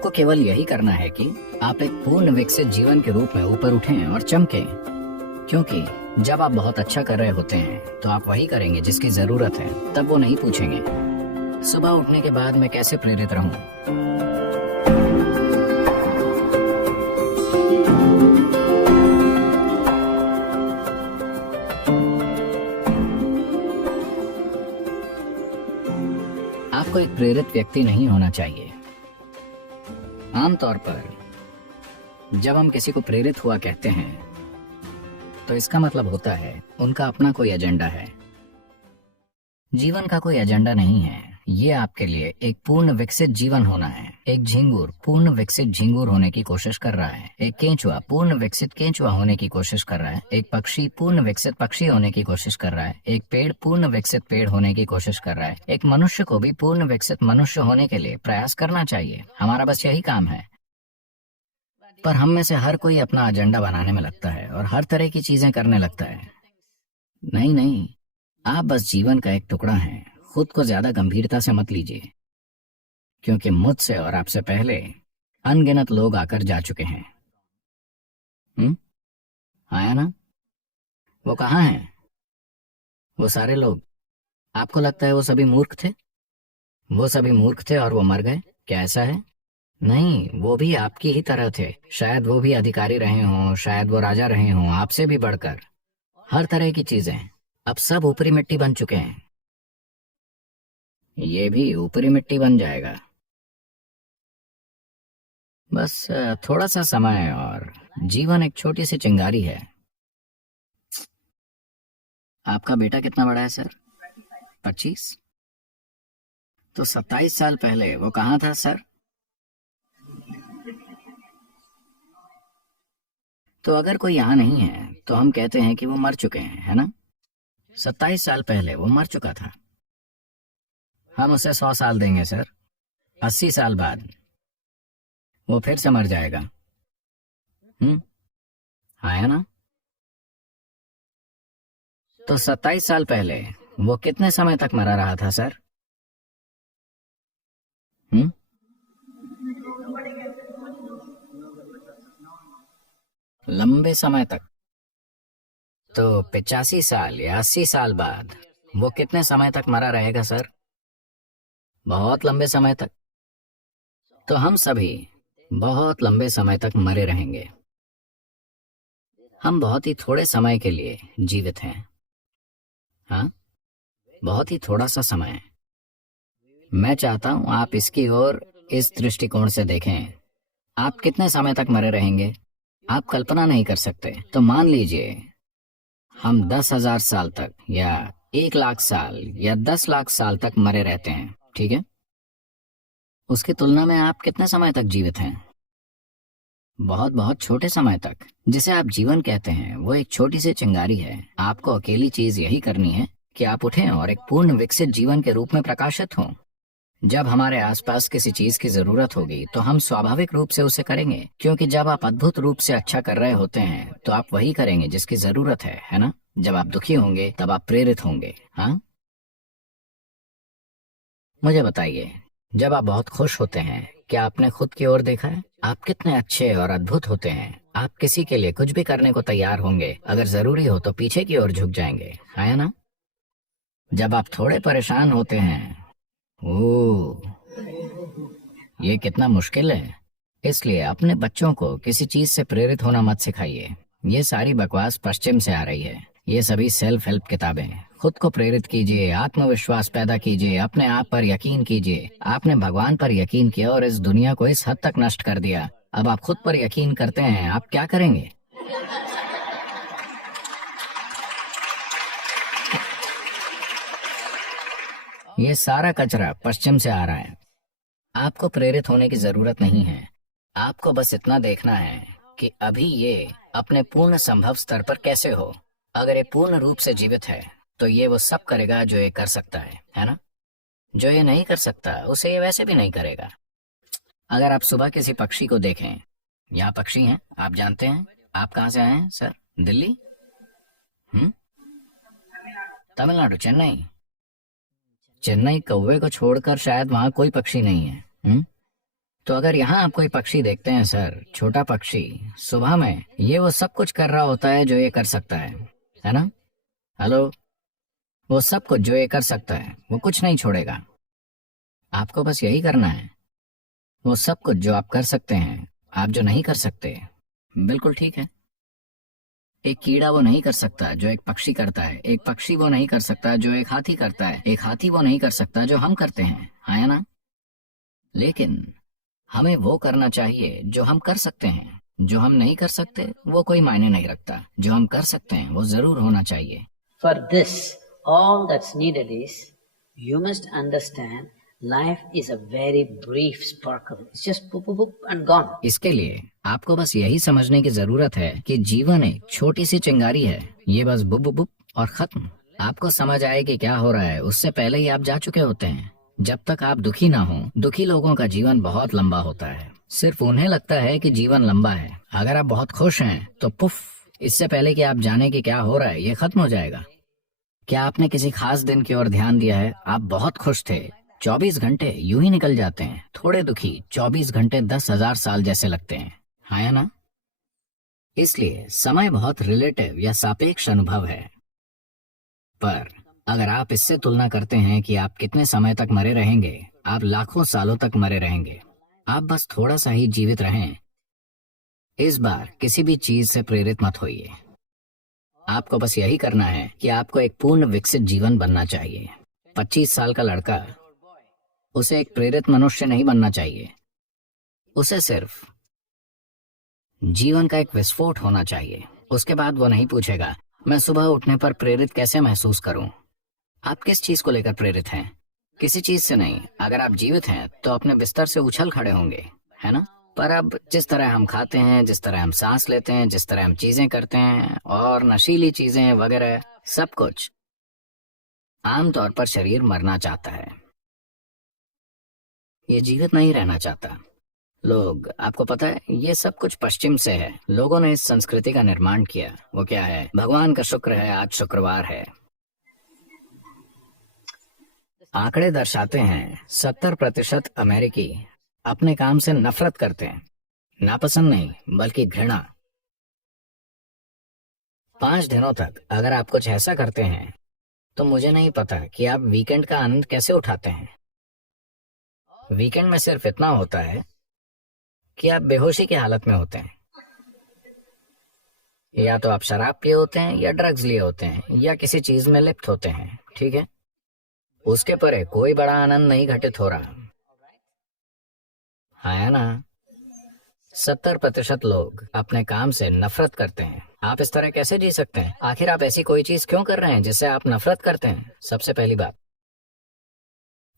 आपको केवल यही करना है कि आप एक पूर्ण विकसित जीवन के रूप में ऊपर उठें और चमकें, क्योंकि जब आप बहुत अच्छा कर रहे होते हैं तो आप वही करेंगे जिसकी जरूरत है। तब वो नहीं पूछेंगे सुबह उठने के बाद मैं कैसे प्रेरित रहूं। आपको एक प्रेरित व्यक्ति नहीं होना चाहिए। आमतौर पर जब हम किसी को प्रेरित हुआ कहते हैं तो इसका मतलब होता है उनका अपना कोई एजेंडा है। जीवन का कोई एजेंडा नहीं है। ये आपके लिए एक पूर्ण विकसित जीवन होना है। एक झिंगुर पूर्ण विकसित झिंगुर होने की कोशिश कर रहा है। एक केंचुआ पूर्ण विकसित केंचुआ होने की कोशिश कर रहा है। एक पक्षी पूर्ण विकसित पक्षी होने की कोशिश कर रहा है। एक पेड़ पूर्ण विकसित पेड़ होने की कोशिश कर रहा है। एक मनुष्य को भी पूर्ण विकसित मनुष्य होने के लिए प्रयास करना चाहिए। हमारा बस यही काम है। पर हम में से हर कोई अपना एजेंडा बनाने में लगता है और हर तरह की चीजें करने लगता है। नहीं नहीं, आप बस जीवन का एक टुकड़ा हैं। खुद को ज्यादा गंभीरता से मत लीजिए, क्योंकि मुझसे और आपसे पहले अनगिनत लोग आकर जा चुके हैं। आया ना? वो कहाँ हैं? वो सारे लोग। आपको लगता है वो सभी मूर्ख थे? वो सभी मूर्ख थे और वो मर गए? क्या ऐसा है? नहीं, वो भी आपकी ही तरह थे। शायद वो भी अधिकारी रहे हों, शायद वो राजा रहे हों, आपसे भी बढ़कर। हर तरह की चीजें। अब सब ऊपरी मिट्टी बन चुके हैं। ये भी ऊपरी मिट्टी बन जाएगा। बस थोड़ा सा समय और जीवन एक छोटी सी चिंगारी है। आपका बेटा कितना बड़ा है सर? 25? तो 27 साल पहले वो कहाँ था सर? तो अगर कोई यहाँ नहीं है तो हम कहते हैं कि वो मर चुके हैं, है ना? 27 साल पहले वो मर चुका था। हम उसे 100 साल देंगे सर। 80 साल बाद वो फिर से मर जाएगा। आया ना? तो 27 साल पहले वो कितने समय तक मरा रहा था सर? लंबे समय तक। तो 85 साल या 80 साल बाद वो कितने समय तक मरा रहेगा सर? बहुत लंबे समय तक। तो हम सभी बहुत लंबे समय तक मरे रहेंगे। हम बहुत ही थोड़े समय के लिए जीवित हैं। हाँ, बहुत ही थोड़ा सा समय। मैं चाहता हूं आप इसकी ओर इस दृष्टिकोण से देखें। आप कितने समय तक मरे रहेंगे आप कल्पना नहीं कर सकते। तो मान लीजिए हम 10,000 साल तक या 1,00,000 साल या 10,00,000 साल तक मरे रहते हैं, ठीक है? उसकी तुलना में आप कितने समय तक जीवित हैं? बहुत बहुत छोटे समय तक। जिसे आप जीवन कहते हैं वो एक छोटी सी चिंगारी है। आपको अकेली चीज यही करनी है कि आप उठें और एक पूर्ण विकसित जीवन के रूप में प्रकाशित हों। जब हमारे आसपास किसी चीज की जरूरत होगी तो हम स्वाभाविक रूप से उसे करेंगे, क्योंकि जब आप अद्भुत रूप से अच्छा कर रहे होते हैं तो आप वही करेंगे जिसकी जरूरत है ना? जब आप दुखी होंगे तब आप प्रेरित होंगे। हाँ, मुझे बताइए, जब आप बहुत खुश होते हैं क्या आपने खुद की ओर देखा है? आप कितने अच्छे और अद्भुत होते हैं। आप किसी के लिए कुछ भी करने को तैयार होंगे। अगर जरूरी हो तो पीछे की ओर झुक जाएंगे, है ना? जब आप थोड़े परेशान होते हैं, ओह, ये कितना मुश्किल है। इसलिए अपने बच्चों को किसी चीज से प्रेरित होना मत सिखाइए। ये सारी बकवास पश्चिम से आ रही है। ये सभी सेल्फ हेल्प किताबें। खुद को प्रेरित कीजिए, आत्मविश्वास पैदा कीजिए, अपने आप पर यकीन कीजिए। आपने भगवान पर यकीन किया और इस दुनिया को इस हद तक नष्ट कर दिया। अब आप खुद पर यकीन करते हैं, आप क्या करेंगे? ये सारा कचरा पश्चिम से आ रहा है। आपको प्रेरित होने की जरूरत नहीं है। आपको बस इतना देखना है कि अभी ये अपने पूर्ण संभव स्तर पर कैसे हो। अगर ये पूर्ण रूप से जीवित है तो ये वो सब करेगा जो ये कर सकता है ना? जो ये नहीं कर सकता उसे ये वैसे भी नहीं करेगा। अगर आप सुबह किसी पक्षी को देखें, यहाँ पक्षी हैं, आप जानते हैं। आप कहाँ से आए हैं सर? दिल्ली? तमिलनाडु, चेन्नई। चेन्नई कौवे को छोड़कर शायद वहां कोई पक्षी नहीं है। तो अगर यहाँ आप कोई पक्षी देखते हैं सर, छोटा पक्षी, सुबह में ये वो सब कुछ कर रहा होता है जो ये कर सकता है ना? हेलो? वो सब कुछ जो ये कर सकता है वो कुछ नहीं छोड़ेगा। आपको बस यही करना है। वो सब कुछ जो आप कर सकते हैं, आप जो नहीं कर सकते, बिल्कुल ठीक है। एक कीड़ा वो नहीं कर सकता जो एक पक्षी करता है, एक पक्षी वो नहीं कर सकता जो एक हाथी करता है, एक हाथी वो नहीं कर सकता जो हम करते हैं, हाँ या ना? लेकिन हमें वो करना चाहिए जो हम कर सकते हैं। जो हम नहीं कर सकते वो कोई मायने नहीं रखता, जो हम कर सकते हैं वो जरूर होना चाहिए। For this, all that's needed is you must understand life is a very brief sparkle. It's just boop, boop, boop and gone. इसके लिए आपको बस यही समझने की जरूरत है कि जीवन एक छोटी सी चिंगारी है, ये बस बुप बुप बुप और खत्म। आपको समझ आए कि क्या हो रहा है उससे पहले ही आप जा चुके होते हैं। जब तक आप दुखी ना हो, दुखी लोगों का जीवन बहुत लंबा होता है। सिर्फ उन्हें लगता है कि जीवन लंबा है। अगर आप बहुत खुश हैं तो पुफ, इससे पहले कि आप जाने कि क्या हो रहा है ये खत्म हो जाएगा। क्या आपने किसी खास दिन की ओर ध्यान दिया है? आप बहुत खुश थे, 24 घंटे यूं ही निकल जाते हैं। थोड़े दुखी, 24 घंटे 10,000 साल जैसे लगते हैं, हाँ या ना? इसलिए समय बहुत रिलेटिव या सापेक्ष अनुभव है। पर अगर आप इससे तुलना करते हैं कि आप कितने समय तक मरे रहेंगे, आप लाखों सालों तक मरे रहेंगे। आप बस थोड़ा सा ही जीवित रहें। इस बार किसी भी चीज से प्रेरित मत होइए। आपको बस यही करना है कि आपको एक पूर्ण विकसित जीवन बनना चाहिए। 25 साल का लड़का, उसे एक प्रेरित मनुष्य नहीं बनना चाहिए। उसे सिर्फ जीवन का एक विस्फोट होना चाहिए। उसके बाद वो नहीं पूछेगा मैं सुबह उठने पर प्रेरित कैसे महसूस करूं। आप किस चीज को लेकर प्रेरित हैं? किसी चीज से नहीं। अगर आप जीवित हैं तो अपने बिस्तर से उछल खड़े होंगे, है ना? पर अब जिस तरह हम खाते हैं, जिस तरह हम सांस लेते हैं, जिस तरह हम चीजें करते हैं और नशीली चीजें वगैरह सब कुछ, आमतौर पर शरीर मरना चाहता है, ये जीवित नहीं रहना चाहता। लोग, आपको पता है ये सब कुछ पश्चिम से है। लोगों ने इस संस्कृति का निर्माण किया। वो क्या है? भगवान का शुक्र है आज शुक्रवार है। आंकड़े दर्शाते हैं 70% अमेरिकी अपने काम से नफरत करते हैं। नापसंद नहीं बल्कि घृणा। 5 दिनों तक अगर आप कुछ ऐसा करते हैं तो मुझे नहीं पता कि आप वीकेंड का आनंद कैसे उठाते हैं। वीकेंड में सिर्फ इतना होता है कि आप बेहोशी की हालत में होते हैं। या तो आप शराब पिए होते हैं या ड्रग्स लिए होते हैं या किसी चीज में लिप्त होते हैं, ठीक है? उसके परे कोई बड़ा आनंद नहीं घटित हो रहा, है ना? 70% लोग अपने काम से नफरत करते हैं। आप इस तरह कैसे जी सकते हैं? आखिर आप ऐसी कोई चीज क्यों कर रहे हैं जिससे आप नफरत करते हैं? सबसे पहली बात,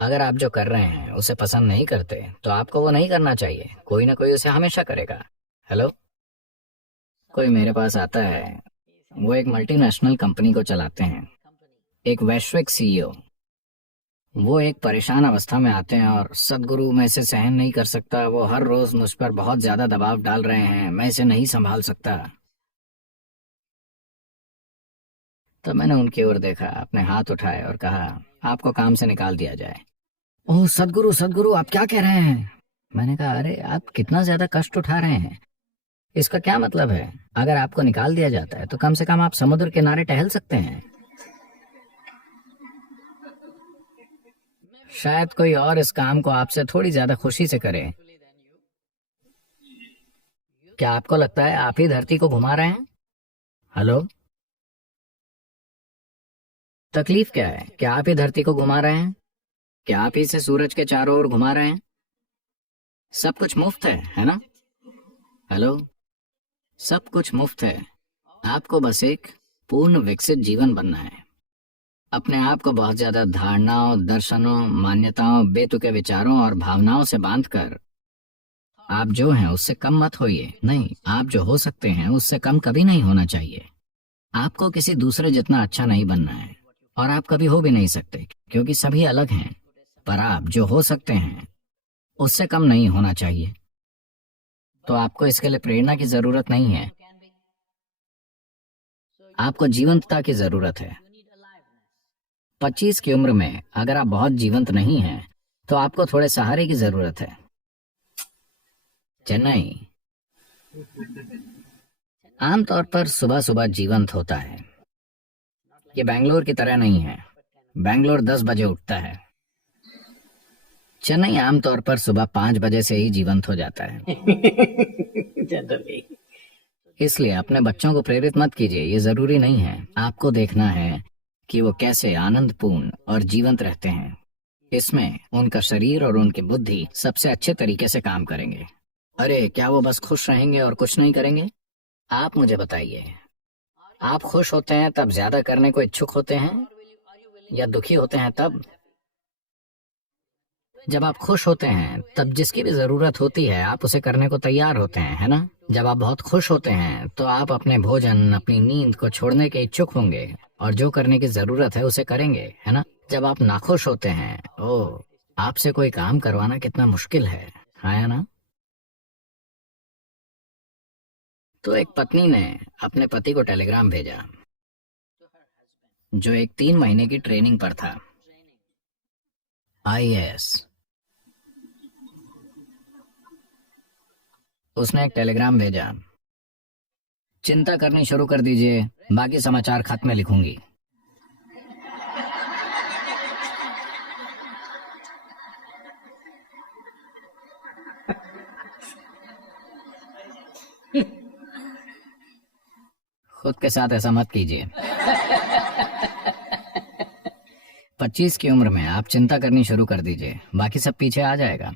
अगर आप जो कर रहे हैं उसे पसंद नहीं करते तो आपको वो नहीं करना चाहिए। कोई ना कोई उसे हमेशा करेगा। हेलो? कोई मेरे पास आता है, वो एक मल्टीनेशनल कंपनी को चलाते हैं, एक वैश्विक सीईओ। वो एक परेशान अवस्था में आते हैं और सदगुरु मैं इसे सहन नहीं कर सकता, वो हर रोज मुझ पर बहुत ज्यादा दबाव डाल रहे हैं, मैं इसे नहीं संभाल सकता। तब मैंने उनकी ओर देखा, अपने हाथ उठाए और कहा आपको काम से निकाल दिया जाए। ओह सदगुरु, सदगुरु आप क्या कह रहे हैं? मैंने कहा अरे आप कितना ज्यादा कष्ट उठा रहे हैं, इसका क्या मतलब है? अगर आपको निकाल दिया जाता है तो कम से कम आप समुद्र किनारे टहल सकते हैं। शायद कोई और इस काम को आपसे थोड़ी ज्यादा खुशी से करे। क्या आपको लगता है आप ही धरती को घुमा रहे हैं? हेलो? तकलीफ क्या है? क्या आप ही धरती को घुमा रहे हैं? क्या आप ही से सूरज के चारों ओर घुमा रहे हैं? सब कुछ मुफ्त है ना? हेलो? सब कुछ मुफ्त है। आपको बस एक पूर्ण विकसित जीवन बनना है। अपने आप को बहुत ज्यादा धारणाओं, दर्शनों, मान्यताओं, बेतुके विचारों और भावनाओं से बांधकर आप जो हैं उससे कम मत होइए। नहीं, आप जो हो सकते हैं उससे कम कभी नहीं होना चाहिए। आपको किसी दूसरे जितना अच्छा नहीं बनना है और आप कभी हो भी नहीं सकते क्योंकि सभी अलग हैं। पर आप जो हो सकते हैं उससे कम नहीं होना चाहिए। तो आपको इसके लिए प्रेरणा की जरूरत नहीं है, आपको जीवंतता की जरूरत है। 25 की उम्र में अगर आप बहुत जीवंत नहीं हैं तो आपको थोड़े सहारे की जरूरत है। चेन्नई आमतौर पर सुबह सुबह जीवंत होता है। ये बेंगलोर की तरह नहीं है। बेंगलोर 10 बजे उठता है। चेन्नई आमतौर पर सुबह 5 बजे से ही जीवंत हो जाता है। Generally. इसलिए अपने बच्चों को प्रेरित मत कीजिए, ये जरूरी नहीं है। आपको देखना है कि वो कैसे आनंदपूर्ण और जीवंत रहते हैं। इसमें उनका शरीर और उनकी बुद्धि सबसे अच्छे तरीके से काम करेंगे। अरे क्या वो बस खुश रहेंगे और कुछ नहीं करेंगे? आप मुझे बताइए, आप खुश होते हैं तब ज्यादा करने को इच्छुक होते हैं या दुखी होते हैं तब? जब आप खुश होते हैं तब जिसकी भी जरूरत होती है आप उसे करने को तैयार होते हैं, है ना? जब आप बहुत खुश होते हैं तो आप अपने भोजन, अपनी नींद को छोड़ने के इच्छुक होंगे और जो करने की जरूरत है उसे करेंगे, है ना? जब आप नाखुश होते हैं, ओ, आपसे कोई काम करवाना कितना मुश्किल है ना? तो एक पत्नी ने अपने पति को टेलीग्राम भेजा जो एक 3 महीने की ट्रेनिंग पर था, IAS। उसने एक टेलीग्राम भेजा, चिंता करनी शुरू कर दीजिए, बाकी समाचार खत में लिखूंगी। खुद के साथ ऐसा मत कीजिए। 25 की उम्र में आप चिंता करनी शुरू कर दीजिए, बाकी सब पीछे आ जाएगा।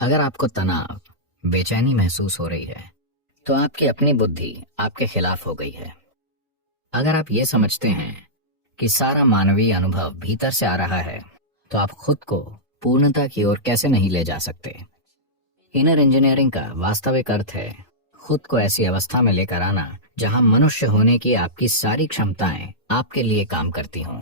अगर आपको तनाव, बेचैनी महसूस हो रही है तो आपकी अपनी बुद्धि आपके खिलाफ हो गई है। अगर आप ये समझते हैं कि सारा मानवीय अनुभव भीतर से आ रहा है तो आप खुद को पूर्णता की ओर कैसे नहीं ले जा सकते? इनर इंजीनियरिंग का वास्तविक अर्थ है खुद को ऐसी अवस्था में लेकर आना जहां मनुष्य होने की आपकी सारी क्षमताएं आपके लिए काम करती हों।